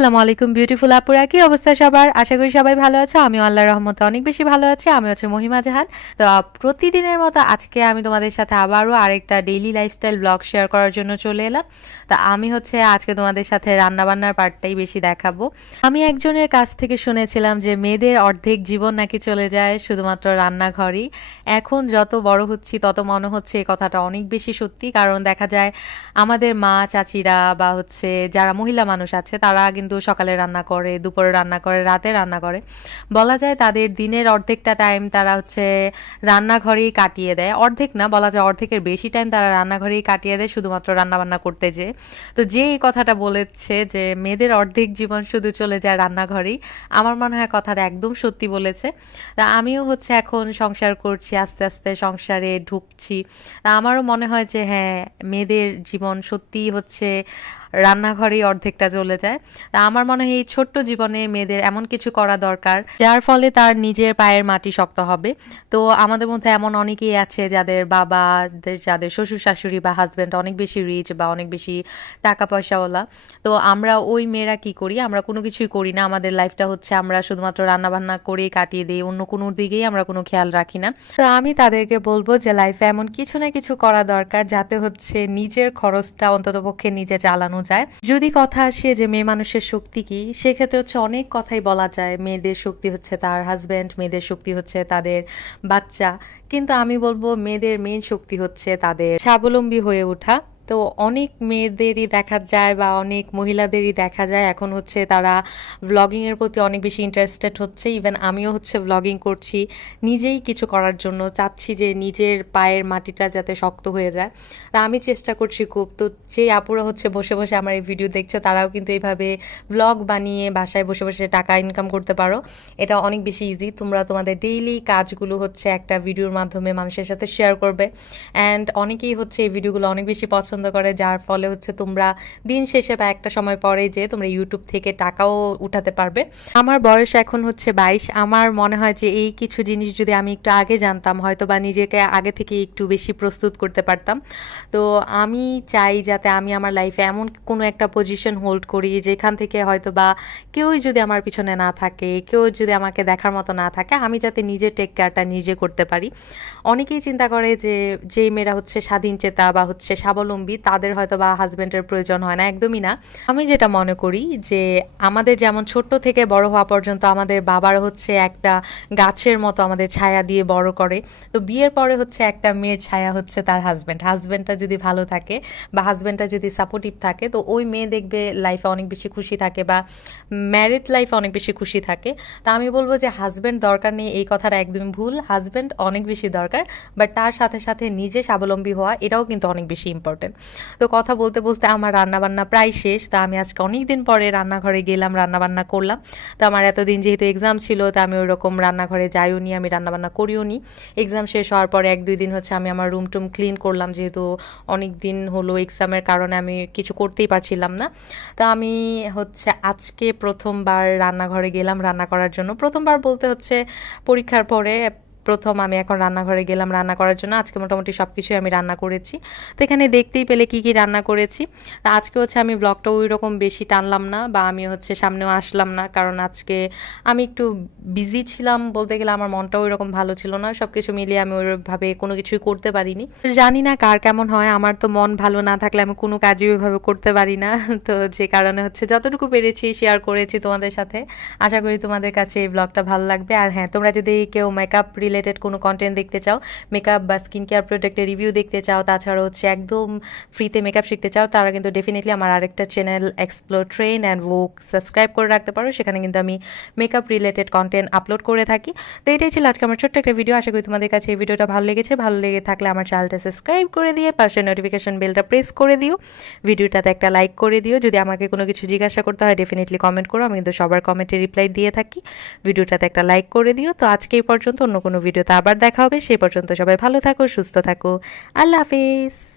আসসালামু আলাইকুম বিউটিফুল আপুরা, কি অবস্থা সবার? আশা করি সবাই ভালো আছো। আমি আল্লাহর রহমতে অনেক বেশি ভালো আছি। আমি হচ্ছে মহিমা জাহান। তো প্রতিদিনের মতো আজকে আমি তোমাদের সাথে আবারও আরেকটা ডেইলি লাইফস্টাইল ব্লগ শেয়ার করার জন্য চলে এলাম। তা আমি হচ্ছে আজকে তোমাদের সাথে রান্নাবান্নার পার্টটাই বেশি দেখাবো। আমি একজনের কাছ থেকে শুনেছিলাম যে মেয়েদের অর্ধেক জীবন নাকি চলে যায় শুধুমাত্র রান্নাঘরেই। এখন যত বড় হচ্ছি তত মনে হচ্ছে এই কথাটা অনেক বেশি সত্যি। কারণ দেখা যায় আমাদের মা চাচিরা বা হচ্ছে যারা মহিলা মানুষ আছে তারা কিন্তু সকালে রান্না করে, দুপুরে রান্না করে, রাতে রান্না করে। বলা যায় তাদের দিনের অর্ধেকটা টাইম তারা হচ্ছে রান্নাঘরেই কাটিয়ে দেয়। অর্ধেক না, বলা যায় অর্ধেকের বেশি টাইম তারা রান্নাঘরেই কাটিয়ে দেয় শুধুমাত্র রান্নাবান্না করতে যেয়ে। তো যে এই কথাটা বলেছে যে মেয়েদের অর্ধেক জীবন শুধু চলে যায় রান্নাঘরেই, আমার মনে হয় কথাটা একদম সত্যি বলেছে। তা আমিও হচ্ছে এখন সংসার করছি, আস্তে আস্তে সংসারে ঢুকছি। তা আমারও মনে হয় যে হ্যাঁ, মেয়েদের জীবন সত্যিই হচ্ছে রান্নাঘরেই অর্ধেকটা চলে যায়। তা আমার মনে হয় এই ছোট্ট জীবনে মেয়েদের এমন কিছু করা দরকার যার ফলে তার নিজের পায়ের মাটি শক্ত হবে। তো আমাদের মধ্যে এমন অনেকেই আছে যাদের বাবা, যাদের শ্বশুর শাশুড়ি বা হাজব্যান্ড অনেক বেশি রিচ বা অনেক বেশি টাকা পয়সাওয়ালা। তো আমরা ওই মেয়েরা কি করি, আমরা কোনো কিছুই করি না। আমাদের লাইফটা হচ্ছে আমরা শুধুমাত্র রান্নাবান্না করেই কাটিয়ে দিই, অন্য কোনো দিকেই আমরা কোনো খেয়াল রাখি না। তো আমি তাদেরকে বলবো যে লাইফে এমন কিছু না কিছু করা দরকার যাতে হচ্ছে নিজের খরচটা অন্ততপক্ষে নিজে চালানো যায়। যদি কথা আসে যে মেয়ে মানুষের শক্তি কি, সেক্ষেত্রে হচ্ছে অনেক কথাই বলা যায়। মেয়েদের শক্তি হচ্ছে তার হাজব্যান্ড, মেয়েদের শক্তি হচ্ছে তাদের বাচ্চা। কিন্তু আমি বলবো মেয়েদের মেইন শক্তি হচ্ছে তাদের স্বাবলম্বী হয়ে ওঠা। তো অনেক মেয়েদেরই দেখা যায় বা অনেক মহিলাদেরই দেখা যায় এখন হচ্ছে তারা ভ্লগিং এর প্রতি অনেক বেশি ইন্টারেস্টেড হচ্ছে। ইভেন আমিও হচ্ছে ভ্লগিং করছি নিজেই কিছু করার জন্য, চাচ্ছি যে নিজের পায়ের মাটিটা যাতে শক্ত হয়ে যায়। তা আমি চেষ্টা করছি খুব। তো যেই আপুরা হচ্ছে বসে বসে আমার এই ভিডিও দেখছো তারাও কিন্তু এইভাবে ভ্লগ বানিয়ে বাসায় বসে বসে টাকা ইনকাম করতে পারো। এটা অনেক বেশি ইজি। তোমরা তোমাদের ডেইলি কাজগুলো হচ্ছে একটা ভিডিওর মাধ্যমে মানুষের সাথে শেয়ার করবে। অ্যান্ড অনেকেই হচ্ছে এই ভিডিওগুলো অনেক বেশি পছন্দ করে, যার ফলে হচ্ছে তোমরা দিন শেষে বা একটা সময় পরে যে তোমরা ইউটিউব থেকে টাকাও উঠাতে পারবে। আমার বয়স এখন হচ্ছে 22। আমার মনে হয় যে এই কিছু জিনিস যদি আমি একটু আগে জানতাম হয়তো বা নিজেকে আগে থেকে একটু বেশি প্রস্তুত করতে পারতাম। তো আমি চাই যাতে আমি আমার লাইফে এমন কোনো একটা পজিশন হোল্ড করি যেখান থেকে হয়তো বা কেউই যদি আমার পিছনে না থাকে, কেউ যদি আমাকে দেখার মতো না থাকে, আমি যাতে নিজে টেক কেয়ারটা নিজে করতে পারি। অনেকেই চিন্তা করে যে যে মেয়েরা হচ্ছে স্বাধীন চেতা বা হচ্ছে স্বাবলম্বী তাদের হয়তো বা হাজব্যান্ডের প্রয়োজন হয় না, একদমই না। আমি যেটা মনে করি যে আমাদের যেমন ছোট্ট থেকে বড় হওয়া পর্যন্ত আমাদের বাবার হচ্ছে একটা গাছের মতো আমাদের ছায়া দিয়ে বড় করে। তো বিয়ের পরে হচ্ছে একটা মেয়ের ছায়া হচ্ছে তার হাজব্যান্ডটা যদি ভালো থাকে বা হাজব্যান্ডটা যদি সাপোর্টিভ থাকে তো ওই মেয়ে দেখবে লাইফে অনেক বেশি খুশি থাকে বা ম্যারিড লাইফে অনেক বেশি খুশি থাকে। তা আমি বলবো যে হাজব্যান্ড দরকার নেই এই কথাটা একদমই ভুল। হাজব্যান্ড অনেক বেশি দরকার, বাট তার সাথে সাথে নিজে স্বাবলম্বী হওয়া এটাও কিন্তু অনেক বেশি ইম্পর্টেন্ট। তো কথা বলতে বলতে আমার রান্নাবান্না প্রায় শেষ। তা আমি আজকে অনেক দিন পরে রান্নাঘরে গেলাম, রান্নাবান্না করলাম। তো আমার এতদিন যেহেতু এক্সাম ছিল তা আমি ওইরকম রান্নাঘরে যাইও নি, আমি রান্নাবান্না করিও নি। এক্সাম শেষ হওয়ার পরে 1-2 দিন হচ্ছে আমি আমার রুম টুম ক্লিন করলাম, যেহেতু অনেক দিন হলো এক্সামের কারণে আমি কিছু করতেই পারছিলাম না। তা আমি হচ্ছে আজকে প্রথমবার রান্নাঘরে গেলাম রান্না করার জন্য। প্রথমবার বলতে হচ্ছে পরীক্ষার পরে প্রথম আমি এখন রান্নাঘরে গেলাম রান্না করার জন্য। আজকে মোটামুটি সব কিছুই আমি রান্না করেছি। তো এখানে দেখতেই পেলে কি কি রান্না করেছি। তা আজকে হচ্ছে আমি ব্লগটা ওই রকম বেশি টানলাম না বা আমি হচ্ছে সামনেও আসলাম না, কারণ আজকে আমি একটু বিজি ছিলাম বলতে গেলে। আমার মনটাও ওই রকম ভালো ছিল না, সব কিছু মিলিয়ে আমি ওইভাবে কোনো কিছুই করতে পারিনি। জানি না কার কেমন হয়, আমার তো মন ভালো না থাকলে আমি কোনো কাজই ওইভাবে করতে পারি না। তো যে কারণে হচ্ছে যতটুকু পেরেছি শেয়ার করেছি তোমাদের সাথে। আশা করি তোমাদের কাছে এই ব্লগটা ভালো লাগবে। আর হ্যাঁ, তোমরা যদি কেউ মেকআপ রিলেটেড কোনো কন্টেন্ট দেখতে চাও, মেকআপ বা স্কিন কেয়ার প্রোডাক্টের রিভিউ দেখতে চাও, তাছাড়া হচ্ছে একদম ফ্রিতে মেকআপ শিখতে চাও, তারা কিন্তু ডেফিনেটলি আমার আরেকটা চ্যানেল এক্সপ্লোর ট্রেন অ্যান্ড ভোগ সাবস্ক্রাইব করে রাখতে পারো। সেখানে কিন্তু আমি মেকআপ রিলেটেড কন্টেন্ট আপলোড করে থাকি। তো এটাই ছিল আজকে আমার ছোট্ট একটা ভিডিও। আশা করি তোমাদের কাছে এই ভিডিওটা ভালো লেগেছে। ভালো লেগে থাকলে আমার চ্যানেলটা সাবস্ক্রাইব করে দিয়ে পাশে নোটিফিকেশন বেলটা প্রেস করে দিও। ভিডিওটাতে একটা লাইক করে দিও। যদি আমাকে কোনো কিছু জিজ্ঞাসা করতে হয় ডেফিনেটলি কমেন্ট করো, আমি কিন্তু সবার কমেন্টে রিপ্লাই দিয়ে থাকি। ভিডিওটাতে একটা লাইক করে দিও। তো আজকে এই পর্যন্ত, অন্য কোনো ভিডিওতে আবার দেখা হবে। সেই পর্যন্ত সবাই ভালো থাকো, সুস্থ থাকো। আল্লাহ হাফিজ।